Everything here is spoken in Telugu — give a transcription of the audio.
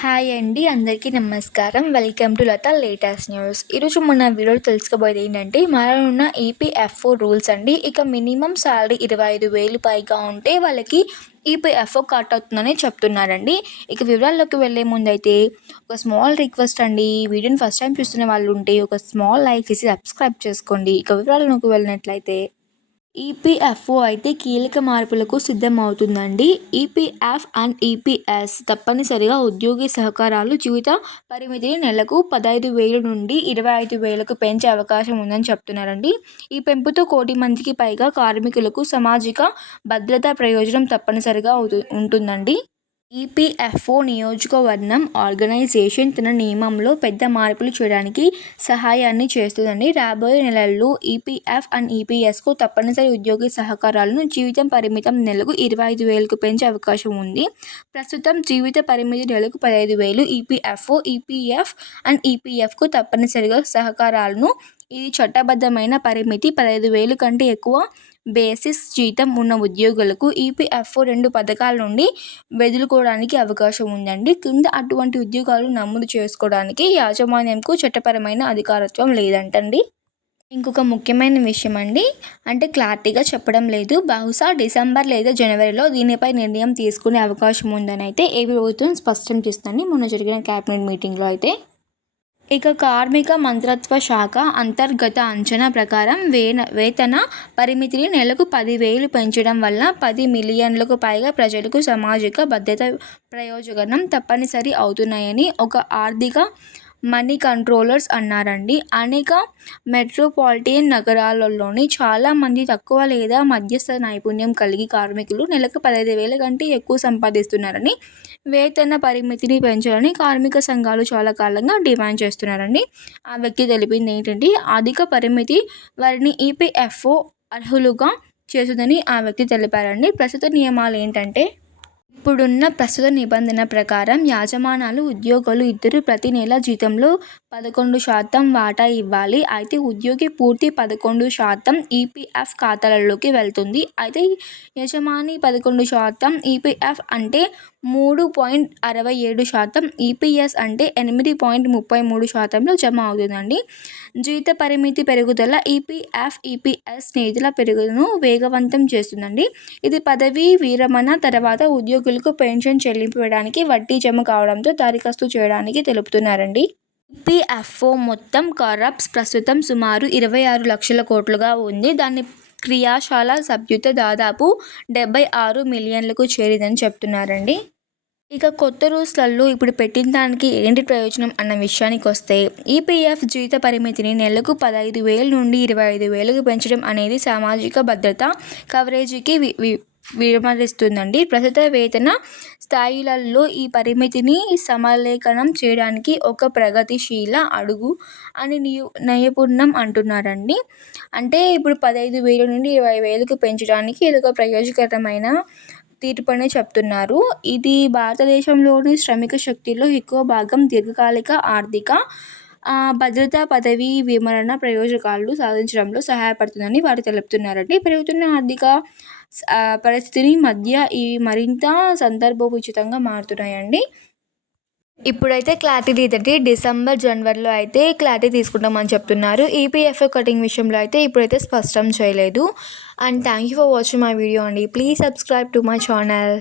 హాయ్ అండి, అందరికీ నమస్కారం. Welcome to Latha latest news. ఈరోజు మన వీడియోలో తెలుసుకోబోయేది ఏంటంటే మారనున్న ఈపీఎఫ్ఓ రూల్స్ అండి. ఇక మినిమం శాలరీ 25,000 పైగా ఉంటే వాళ్ళకి ఈపీఎఫ్ఓ కట్ అవుతుందని చెప్తున్నారండి. ఇక వివరాల్లోకి వెళ్ళే ముందైతే ఒక స్మాల్ రిక్వెస్ట్ అండి. ఈ వీడియోని ఫస్ట్ టైం చూస్తున్న వాళ్ళు ఉంటే ఒక స్మాల్ లైక్ చేసి సబ్స్క్రైబ్ చేసుకోండి. ఇక వివరాల్లోకి వెళ్ళినట్లయితే ఈపీఎఫ్ఓ అయితే కీలక మార్పులకు సిద్ధమవుతుందండి. ఈపీఎఫ్ అండ్ ఈపీఎస్ తప్పనిసరిగా ఉద్యోగి సహకారాలు జీవిత పరిమితిని నెలకు 15,000 నుండి 25,000కు పెంచే అవకాశం ఉందని చెప్తున్నారండి. ఈ పెంపుతో 1,00,00,000 మందికి పైగా కార్మికులకు సామాజిక భద్రతా ప్రయోజనం తప్పనిసరిగా ఉంటుందండి. ఈపీఎఫ్ఓ నియోజకవర్గం ఆర్గనైజేషన్ తన నియమంలో పెద్ద మార్పులు చేయడానికి సహాయాన్ని చేస్తుందండి. రాబోయే నెలల్లో ఈపీఎఫ్ అండ్ ఈపీఎస్కు తప్పనిసరి ఉద్యోగి సహకారాలను జీవితం పరిమితం నెలకు 25,000కు పెంచే అవకాశం ఉంది. ప్రస్తుతం జీవిత పరిమితి నెలకు 15,000. ఈపీఎఫ్ఓ, ఈపీఎఫ్ అండ్ ఈపీఎఫ్కు తప్పనిసరిగా సహకారాలను ఇది చట్టబద్ధమైన పరిమితి. 15,000 కంటే ఎక్కువ బేసిస్ జీతం ఉన్న ఉద్యోగులకు ఈపీఎఫ్ఓ 2 పథకాల నుండి వెదులుకోవడానికి అవకాశం ఉందండి. కింద అటువంటి ఉద్యోగాలు నమోదు చేసుకోవడానికి యాజమాన్యంకు చట్టపరమైన అధికారత్వం లేదంటండి. ఇంకొక ముఖ్యమైన విషయం అండి, అంటే క్లారిటీగా చెప్పడం లేదు. బహుశా డిసెంబర్ లేదా జనవరిలో దీనిపై నిర్ణయం తీసుకునే అవకాశం ఉందని అయితే ఏపీ ప్రభుత్వం స్పష్టం చేస్తుందండి మొన్న జరిగిన క్యాబినెట్ మీటింగ్లో అయితే. ఇక కార్మిక మంత్రిత్వ శాఖ అంతర్గత అంచనా ప్రకారం వేతన పరిమితిని నెలకు 10,000 పెంచడం వల్ల 10 మిలియన్లకు పైగా ప్రజలకు సామాజిక భద్రత ప్రయోజనం తప్పనిసరి అవుతున్నాయని ఒక ఆర్థిక మనీ కంట్రోలర్స్ అన్నారండి. అనేక మెట్రోపాలిటన్ నగరాలలోని చాలామంది తక్కువ లేదా మధ్యస్థ నైపుణ్యం కలిగి కార్మికులు నెలకు 15,000 కంటే ఎక్కువ సంపాదిస్తున్నారని, వేతన పరిమితిని పెంచాలని కార్మిక సంఘాలు చాలా కాలంగా డిమాండ్ చేస్తున్నారండి. ఆ వ్యక్తి తెలిపింది ఏంటంటే అధిక పరిమితి వారిని ఈపీఎఫ్ఓ అర్హులుగా చేస్తుందని ఆ వ్యక్తి తెలిపారండి. ప్రస్తుత నియమాలు ఏంటంటే ఇప్పుడున్న ప్రస్తుత నిబంధన ప్రకారం యాజమాన్యాలు ఉద్యోగులు ఇద్దరు ప్రతి నెల జీతంలో 11% వాటా ఇవ్వాలి. అయితే ఉద్యోగి పూర్తి 11% ఈపీఎఫ్ ఖాతాలలోకి వెళ్తుంది. అయితే యజమాని 11%, ఈపీఎఫ్ అంటే 3.67%, ఈపీఎస్ అంటే 8.33%లో జమ అవుతుందండి. జీత పరిమితి పెరుగుదల ఈపీఎఫ్, ఈపీఎస్ నిధుల పెరుగుదలను వేగవంతం చేస్తుందండి. ఇది పదవీ విరమణ తర్వాత ఉద్యోగులకు పెన్షన్ చెల్లింపు వేయడానికి, వడ్డీ జమ కావడంతో దరఖాస్తు చేయడానికి తెలుపుతున్నారండి. ఈపీఎఫ్ఓ మొత్తం కార్పస్ ప్రస్తుతం సుమారు 26 లక్షల కోట్లుగా ఉంది. దాని క్రియాశీల సభ్యత దాదాపు 76 మిలియన్లకు చేరిందని చెప్తున్నారండి. ఇక కొత్త రూల్స్లలో ఇప్పుడు పెట్టిన దానికి ఏంటి ప్రయోజనం అన్న విషయానికి వస్తే ఈపీఎఫ్ జీత పరిమితిని నెలకు 15,000 నుండి 25,000కు పెంచడం అనేది సామాజిక భద్రత కవరేజీకి విమరిస్తుందండి. ప్రస్తుత వేతన స్థాయిలలో ఈ పరిమితిని సమలేఖనం చేయడానికి ఒక ప్రగతిశీల అడుగు అని నిపుణులు అంటున్నారండి. అంటే ఇప్పుడు 15,000 నుండి 20,000కు పెంచడానికి ఇది ఒక ప్రయోజనకరమైన తీర్పునే చెప్తున్నారు. ఇది భారతదేశంలోని శ్రామిక శక్తిలో ఎక్కువ భాగం దీర్ఘకాలిక ఆర్థిక భద్రతా పదవీ విరమణ ప్రయోజనాలు సాధించడంలో సహాయపడుతుందని వారు తెలుపుతున్నారండి. పెరుగుతున్న ఆర్థిక పరిస్థితిని మధ్య ఇవి మరింత సందర్భోచితంగా మారుతున్నాయండి. ఇప్పుడైతే క్లారిటీ ఏంటంటే డిసెంబర్ జనవరిలో అయితే క్లారిటీ తీసుకుంటామని చెప్తున్నారు. ఈపీఎఫ్ఓ కటింగ్ విషయంలో అయితే ఇప్పుడైతే స్పష్టం చేయలేదు. And thank you for watching my video అండి. Please subscribe to my channel.